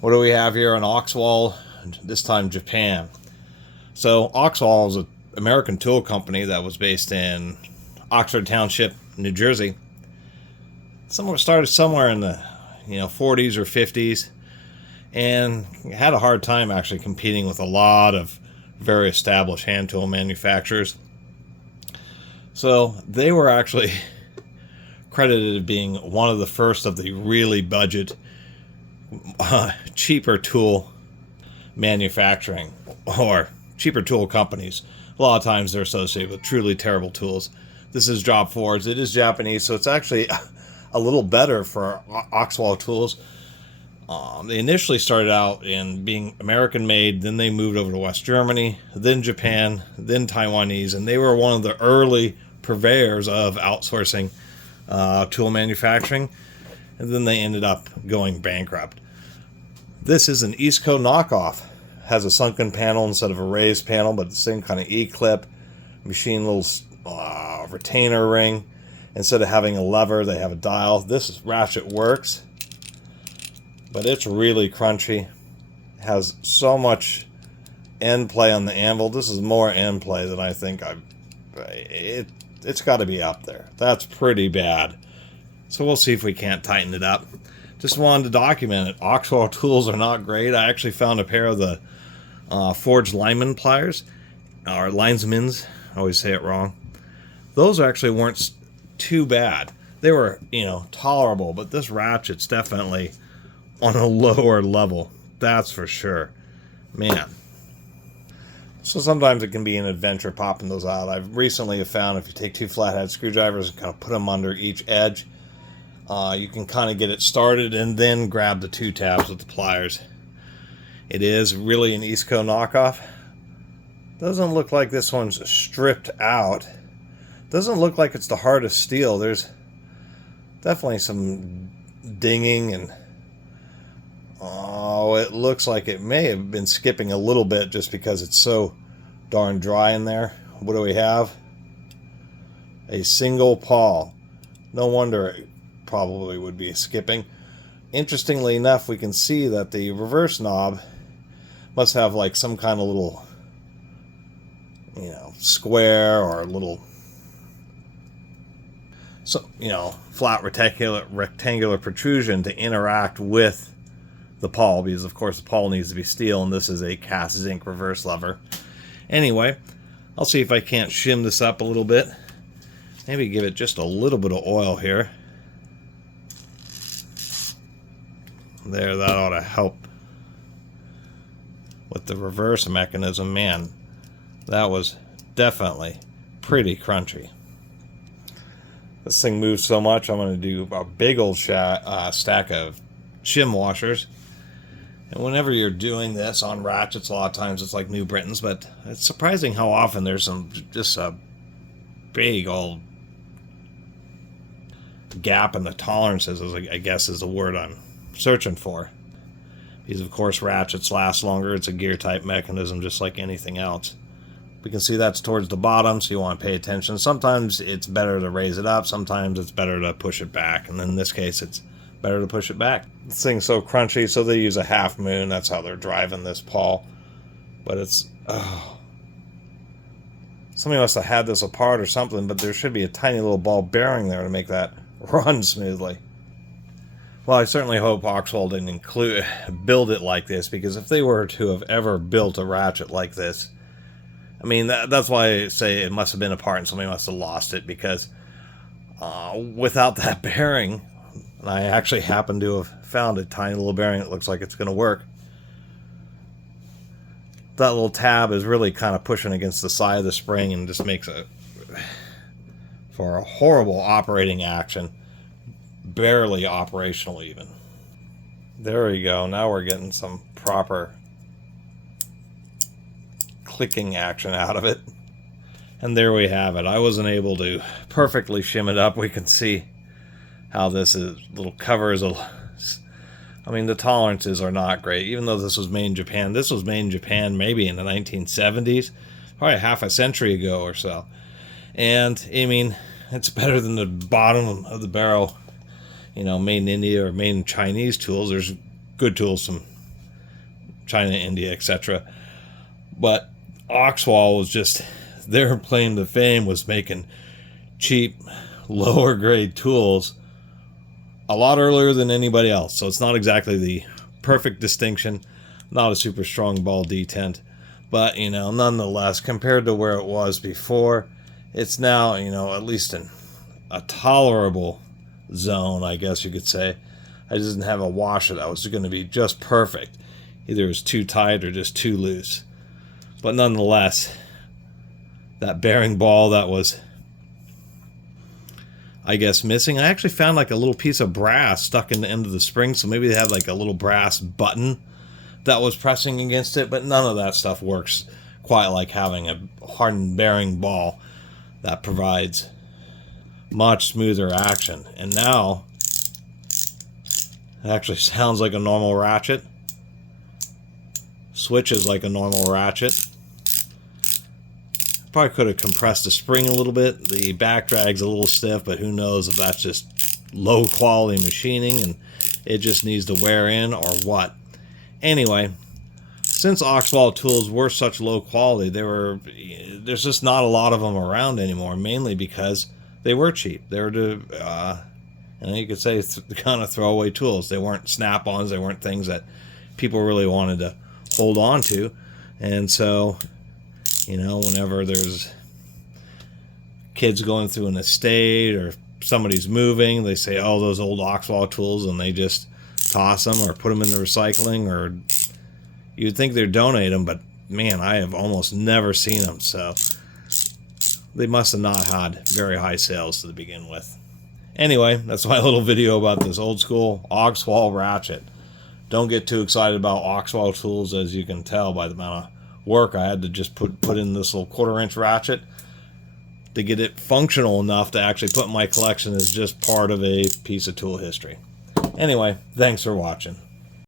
What do we have here in Oxwall? This time Japan. So Oxwall is an American tool company that was based in Oxford Township, New Jersey. Started somewhere in the 40s or 50s, and had a hard time actually competing with a lot of very established hand tool manufacturers. So they were actually credited as being one of the first of the really budget, cheaper tool manufacturing, or cheaper tool companies. A lot of times they're associated with truly terrible tools. This is Job Forge. It is Japanese, so it's actually a little better for Oxwall tools. They initially started out in being American made, then they moved over to West Germany, then Japan, then Taiwanese, and they were one of the early purveyors of outsourcing tool manufacturing, and then they ended up going bankrupt. This is an Eastco knockoff. Has a sunken panel instead of a raised panel, but the same kind of E-clip, machine little retainer ring. Instead of having a lever, they have a dial. This Ratchet works, but it's really crunchy. It has so much end play on the anvil. This is more end play than I think it's got to be up there. That's pretty bad. So we'll see if we can't tighten it up. Just wanted to document it. Oxwall tools are not great. I actually found a pair of the forged lineman pliers, or linesmans. I always say it wrong. Those actually weren't too bad. They were, tolerable, but this Ratchet's definitely on a lower level. That's for sure. Man. So sometimes it can be an adventure popping those out. I've recently found if you take two flathead screwdrivers and kind of put them under each edge, you can kind of get it started and then grab the two tabs with the pliers. It is really an Eastco knockoff. Doesn't look like this one's stripped out. Doesn't look like it's the hardest steel. There's definitely some dinging, and it looks like it may have been skipping a little bit just because it's so darn dry in there. What do we have? A single pawl. No wonder it probably would be skipping. Interestingly enough, we can see that the reverse knob must have like some kind of little, square or little, flat rectangular protrusion to interact with the pawl, because of course the pawl needs to be steel, and this is a cast zinc reverse lever. Anyway, I'll see if I can't shim this up a little bit. Maybe give it just a little bit of oil here. There, that ought to help with the reverse mechanism. Man, that was definitely pretty crunchy. This thing moves so much, I'm going to do a big old stack of shim washers. And whenever you're doing this on ratchets, a lot of times it's like New Britons, but it's surprising how often there's just a big old gap in the tolerances, I guess is the word I'm searching for. Because of course ratchets last longer. It's a gear type mechanism just like anything else. We can see that's towards the bottom, so you want to pay attention. Sometimes it's better to raise it up, sometimes it's better to push it back, and in this case it's better to push it back. This thing's so crunchy, so they use a half moon. That's how they're driving this pawl. But it's somebody must have had this apart or something, but there should be a tiny little ball bearing there to make that run smoothly. Well, I certainly hope Oxwall didn't build it like this, because if they were to have ever built a ratchet like this, I mean, that's why I say it must have been apart and somebody must have lost it, because without that bearing, and I actually happen to have found a tiny little bearing that looks like it's going to work. That little tab is really kind of pushing against the side of the spring and just makes it for a horrible operating action. Barely operational even. There we go. Now we're getting some proper clicking action out of it. And there we have it. I wasn't able to perfectly shim it up. We can see how this little cover is I mean, the tolerances are not great. Even though this was made in Japan, this was made in Japan maybe in the 1970s, probably half a century ago or so. And I mean, it's better than the bottom of the barrel, made in India or made in Chinese tools. There's good tools from China, India, etc. But Oxwall was just, their claim to fame was making cheap, lower grade tools a lot earlier than anybody else. So it's not exactly the perfect distinction, not a super strong ball detent, but, you know, nonetheless, compared to where it was before, it's now, you know, at least in a tolerable zone, I guess you could say. I just didn't have a washer that was going to be just perfect. Either it was too tight or just too loose. But nonetheless, that bearing ball that was, I guess, missing. I actually found like a little piece of brass stuck in the end of the spring, so maybe they had like a little brass button that was pressing against it, but none of that stuff works quite like having a hardened bearing ball that provides much smoother action. And now it actually sounds like a normal ratchet, switches like a normal ratchet. Probably could have compressed the spring a little bit. The back drag's a little stiff, but who knows if that's just low quality machining and it just needs to wear in or what. Anyway, since Oxwall tools were such low quality, there's just not a lot of them around anymore, mainly because they were cheap. They were you could say kind of throwaway tools. They weren't snap-ons. They weren't things that people really wanted to hold on to. And so, you know, whenever there's kids going through an estate or somebody's moving, they say, oh, those old Oxwall tools, and they just toss them or put them in the recycling, or you'd think they'd donate them, but man, I have almost never seen them. So they must have not had very high sales to begin with. Anyway, that's my little video about this old school Oxwall ratchet. Don't get too excited about Oxwall tools, as you can tell by the amount of work I had to just put in this little 1/4-inch ratchet to get it functional enough to actually put in my collection as just part of a piece of tool history. Anyway, thanks for watching.